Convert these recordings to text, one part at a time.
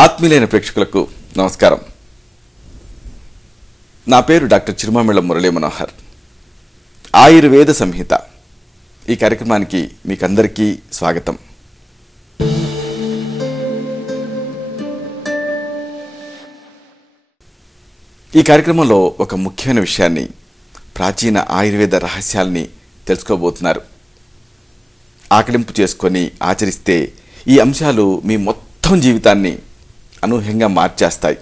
ఆత్మీయులైన ప్రేక్షకులకు నమస్కారం. నా పేరు డాక్టర్ చిరుమామిళ్ళ మురళీ మనోహర్. ఆయుర్వేద సంహిత ఈ కార్యక్రమానికి మీకందరికీ స్వాగతం. ఈ కార్యక్రమంలో ఒక ముఖ్యమైన విషయాన్ని, ప్రాచీన ఆయుర్వేద రహస్యాల్ని తెలుసుకోబోతున్నారు. ఆకలింపు చేసుకొని ఆచరిస్తే ఈ అంశాలు మీ మొత్తం జీవితాన్ని అనూహ్యంగా మార్చేస్తాయి,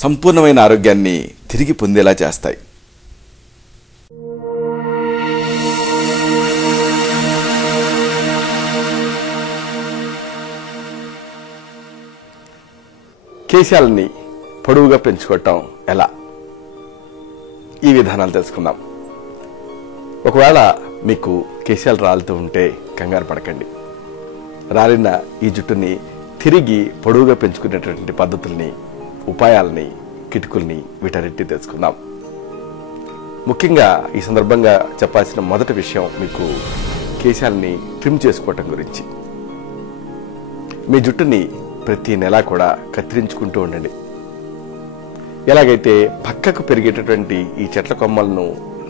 సంపూర్ణమైన ఆరోగ్యాన్ని తిరిగి పొందేలా చేస్తాయి. కేశాలని పొడవుగా పెంచుకోవటం ఎలా, ఈ విధానాలు తెలుసుకుందాం. ఒకవేళ మీకు కేశాలు రాలుతూ ఉంటే కంగారు పడకండి. రాలిన ఈ జుట్టుని తిరిగి పొడవుగా పెంచుకునేటువంటి పద్ధతుల్ని, ఉపాయాలని, కిటుకుల్ని, వీటన్నిటిని తెలుసుకుందాం. ముఖ్యంగా ఈ సందర్భంగా చెప్పాల్సిన మొదటి విషయం మీకు కేశాలని ట్రిమ్ చేసుకోవటం గురించి. మీ జుట్టుని ప్రతి నెలా కూడా కత్తిరించుకుంటూ ఉండండి. ఎలాగైతే పక్కకు పెరిగేటటువంటి ఈ చెట్ల కొమ్మలను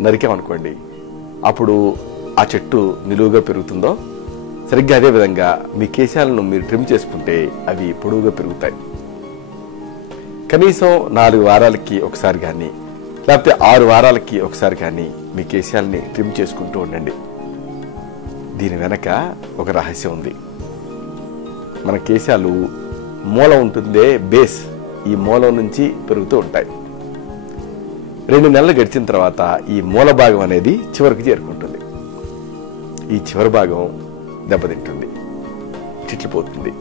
నరికామనుకోండి, అప్పుడు ఆ చెట్టు నిలువుగా పెరుగుతుందో, సరిగ్గా అదే విధంగా మీ కేశాలను మీరు ట్రిమ్ చేసుకుంటే అవి పొడవుగా పెరుగుతాయి. కనీసం 4 వారాలకి ఒకసారి కానీ, లేకపోతే 6 వారాలకి ఒకసారి కానీ మీ కేశాలని ట్రిమ్ చేసుకుంటూ ఉండండి. దీని వెనక ఒక రహస్యం ఉంది. మన కేశాలు మూలం ఉంటుందే బేస్, ఈ మూలం నుంచి పెరుగుతూ ఉంటాయి. 2 నెలలు గడిచిన తర్వాత ఈ మూల భాగం అనేది చివరికి చేరుకుంటుంది. ఈ చివరి భాగం దెబ్బతింటుంది, చిట్లిపోతుంది,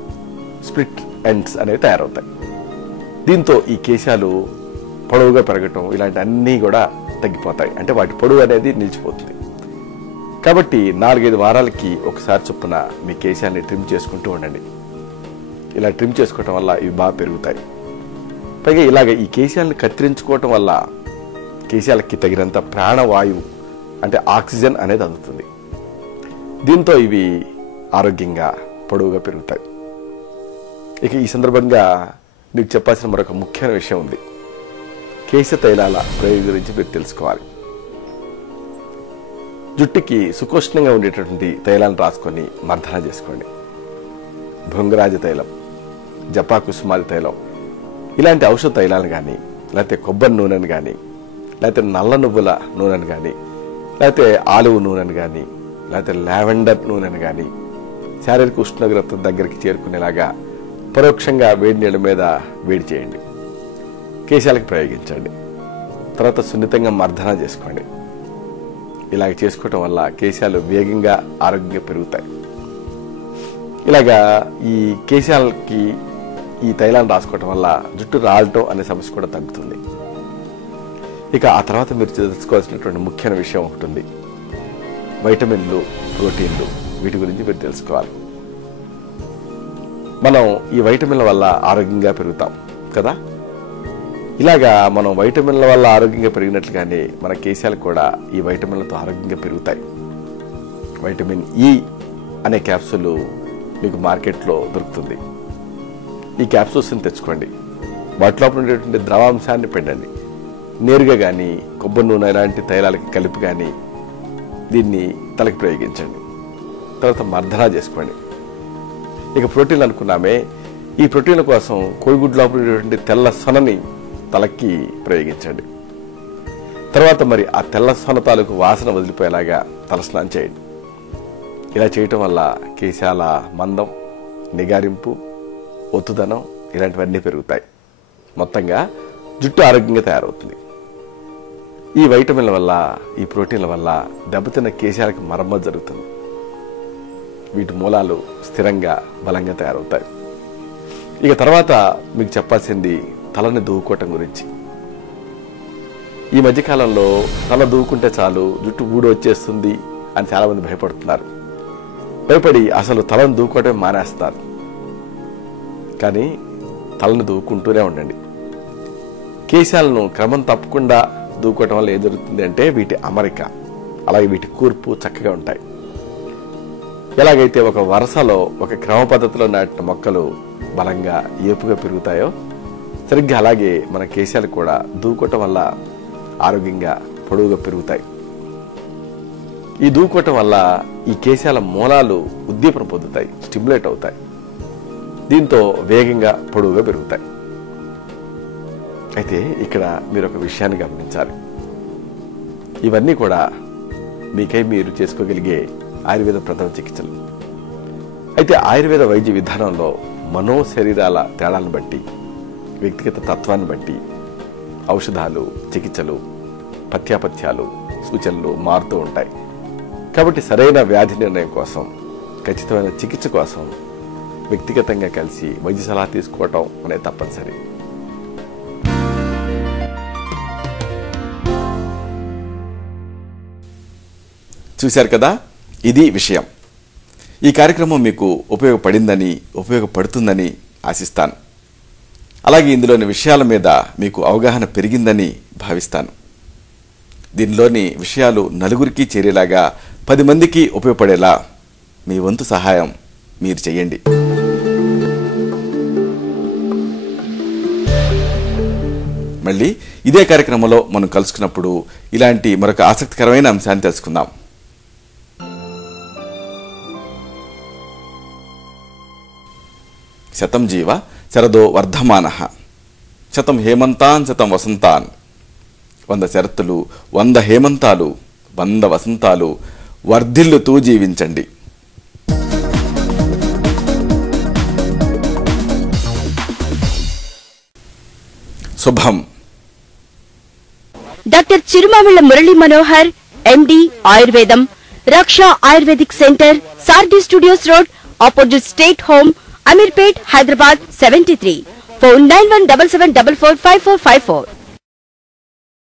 స్ప్లిట్ ఎండ్స్ అనేవి తయారవుతాయి. దీంతో ఈ కేశాలు పొడవుగా పెరగటం ఇలాంటి అన్నీ కూడా తగ్గిపోతాయి. అంటే వాటి పొడవు అనేది నిలిచిపోతుంది. కాబట్టి 4-5 వారాలకి ఒకసారి చొప్పున మీ కేశాలని ట్రిమ్ చేసుకుంటూ ఉండండి. ఇలా ట్రిమ్ చేసుకోవటం వల్ల ఇవి బాగా పెరుగుతాయి. పైగా ఇలాగ ఈ కేశాలను కత్తిరించుకోవటం వల్ల కేశాలకి తగినంత ప్రాణవాయువు, అంటే ఆక్సిజన్ అనేది అందుతుంది. దీంతో ఇవి ఆరోగ్యంగా పొడవుగా పెరుగుతాయి. ఇక ఈ సందర్భంగా మీకు చెప్పాల్సిన మరొక ముఖ్యమైన విషయం ఉంది. కేశ తైలాల ప్రయోగం గురించి మీరు తెలుసుకోవాలి. జుట్టుకి సుకోష్ణంగా ఉండేటటువంటి తైలాలను రాసుకొని మర్దన చేసుకోండి. భృంగరాజ తైలం, జపా కుసుమాది తైలం, ఇలాంటి ఔషధ తైలాలను కానీ, లేకపోతే కొబ్బరి నూనెను కానీ, లేకపోతే నల్ల నువ్వుల నూనెను కానీ, లేకపోతే ఆలివ్ నూనెను కానీ, లేకపోతే లావెండర్ నూనెను కానీ శారీరక ఉష్ణోగ్రత దగ్గరికి చేరుకునేలాగా పరోక్షంగా వేడి నీళ్ళ మీద వేడి చేయండి. కేశాలకు ప్రయోగించండి. తర్వాత సున్నితంగా మర్దన చేసుకోండి. ఇలాగ చేసుకోవటం వల్ల కేశాలు వేగంగా ఆరోగ్యంగా పెరుగుతాయి. ఇలాగా ఈ కేశాలకి ఈ తైలాన్ని రాసుకోవటం వల్ల జుట్టు రాలటం అనే సమస్య కూడా తగ్గుతుంది. ఇక ఆ తర్వాత మీరు తెలుసుకోవాల్సినటువంటి ముఖ్యమైన విషయం ఒకటి ఉంది. వైటమిన్లు, ప్రోటీన్లు, వీటి గురించి మీరు తెలుసుకోవాలి. మనం ఈ వైటమిన్ల వల్ల ఆరోగ్యంగా పెరుగుతాం కదా. ఇలాగా మనం వైటమిన్ల వల్ల ఆరోగ్యంగా పెరిగినట్లుగానే మన కేశాలు కూడా ఈ వైటమిన్లతో ఆరోగ్యంగా పెరుగుతాయి. వైటమిన్ ఈ అనే క్యాప్సూల్ మీకు మార్కెట్లో దొరుకుతుంది. ఈ క్యాప్సూల్స్ని తెచ్చుకోండి. వాటిలో ఉండేటువంటి ద్రవాంశాన్ని పిండండి. నేరుగా కానీ, కొబ్బరి నూనె ఇలాంటి తైలాలకి కలిపి కానీ దీన్ని తలకి ప్రయోగించండి. తర్వాత మర్దన చేసుకోండి. ఇక ప్రోటీన్లు అనుకున్నామే, ఈ ప్రోటీన్ల కోసం కోడిగుడ్లో ఉండేటువంటి తెల్ల సొనని తలకి ప్రయోగించండి. తర్వాత మరి ఆ తెల్ల సొన తాలూకు వాసన వదిలిపోయేలాగా తలస్నానం చేయండి. ఇలా చేయటం వల్ల కేశాల మందం, నిగారింపు, ఒత్తుదనం ఇలాంటివన్నీ పెరుగుతాయి. మొత్తంగా జుట్టు ఆరోగ్యంగా తయారవుతుంది. ఈ వైటమిన్ల వల్ల, ఈ ప్రోటీన్ల వల్ల దెబ్బతిన్న కేశాలకు మరమ్మతు జరుగుతుంది. వీటి మూలాలు స్థిరంగా, బలంగా తయారవుతాయి. ఇక తర్వాత మీకు చెప్పాల్సింది తలని దువ్వుకోవటం గురించి. ఈ మధ్యకాలంలో తల దువ్వుకుంటే చాలు జుట్టు ఊడి వచ్చేస్తుంది అని చాలామంది భయపడుతున్నారు. భయపడి అసలు తలను దువ్వుకోవటం మానేస్తారు. కానీ తలను దువ్వుకుంటూనే ఉండండి. కేశాలను క్రమం తప్పకుండా దువ్వుకోవటం వల్ల ఏం జరుగుతుంది అంటే వీటి అమరిక, అలాగే వీటి కూర్పు చక్కగా ఉంటాయి. ఎలాగైతే ఒక వరుసలో ఒక క్రమ పద్ధతిలో నాటిన మొక్కలు బలంగా ఏపుగా పెరుగుతాయో సరిగ్గా అలాగే మన కేశాలు కూడా దూకోవటం వల్ల ఆరోగ్యంగా పొడవుగా పెరుగుతాయి. ఈ దూకోవటం వల్ల ఈ కేశాల మూలాలు ఉద్దీపన పొందుతాయి, స్టిమ్యులేట్ అవుతాయి. దీంతో వేగంగా పొడవుగా పెరుగుతాయి. అయితే ఇక్కడ మీరు ఒక విషయాన్ని గమనించాలి. ఇవన్నీ కూడా మీకై మీరు చేసుకోగలిగే ఆయుర్వేద ప్రథమ చికిత్సలు. అయితే ఆయుర్వేద వైద్య విధానంలో మనో శరీరాల తేడాలను బట్టి, వ్యక్తిగత తత్వాన్ని బట్టి ఔషధాలు, చికిత్సలు, పథ్యాపథ్యాలు, సూచనలు మారుతూ ఉంటాయి. కాబట్టి సరైన వ్యాధి నిర్ణయం కోసం, ఖచ్చితమైన చికిత్స కోసం వ్యక్తిగతంగా కలిసి వైద్య సలహా తీసుకోవటం అనేది తప్పనిసరి. చూశారు కదా, ఇది విషయం. ఈ కార్యక్రమం మీకు ఉపయోగపడిందని, ఉపయోగపడుతుందని ఆశిస్తాను. అలాగే ఇందులోని విషయాల మీద మీకు అవగాహన పెరిగిందని భావిస్తాను. దీనిలోని విషయాలు నలుగురికి చేరేలాగా, 10 మందికి ఉపయోగపడేలా మీ వంతు సహాయం మీరు చేయండి. మళ్ళీ ఇదే కార్యక్రమంలో మనం కలుసుకున్నప్పుడు ఇలాంటి మరొక ఆసక్తికరమైన అంశాన్ని తెలుసుకుందాం. శతం జీవ శరదో వర్ధమానః, శతం హేమంతాన్ శతం వసంతాన్. 100 శరత్తులు, 100 హేమంతాలు, 100 వసంతాలు వర్ధిల్లుతూ జీవించండి. శుభం. డాక్టర్ చిరుమామిళ్ల మురళీ మనోహర్, ఎండి, ఆయుర్వేదం, Raksha Ayurvedic centre, Sarathi studios road, opposite state home, Ameerpet, Hyderabad 73. Phone 9177445454.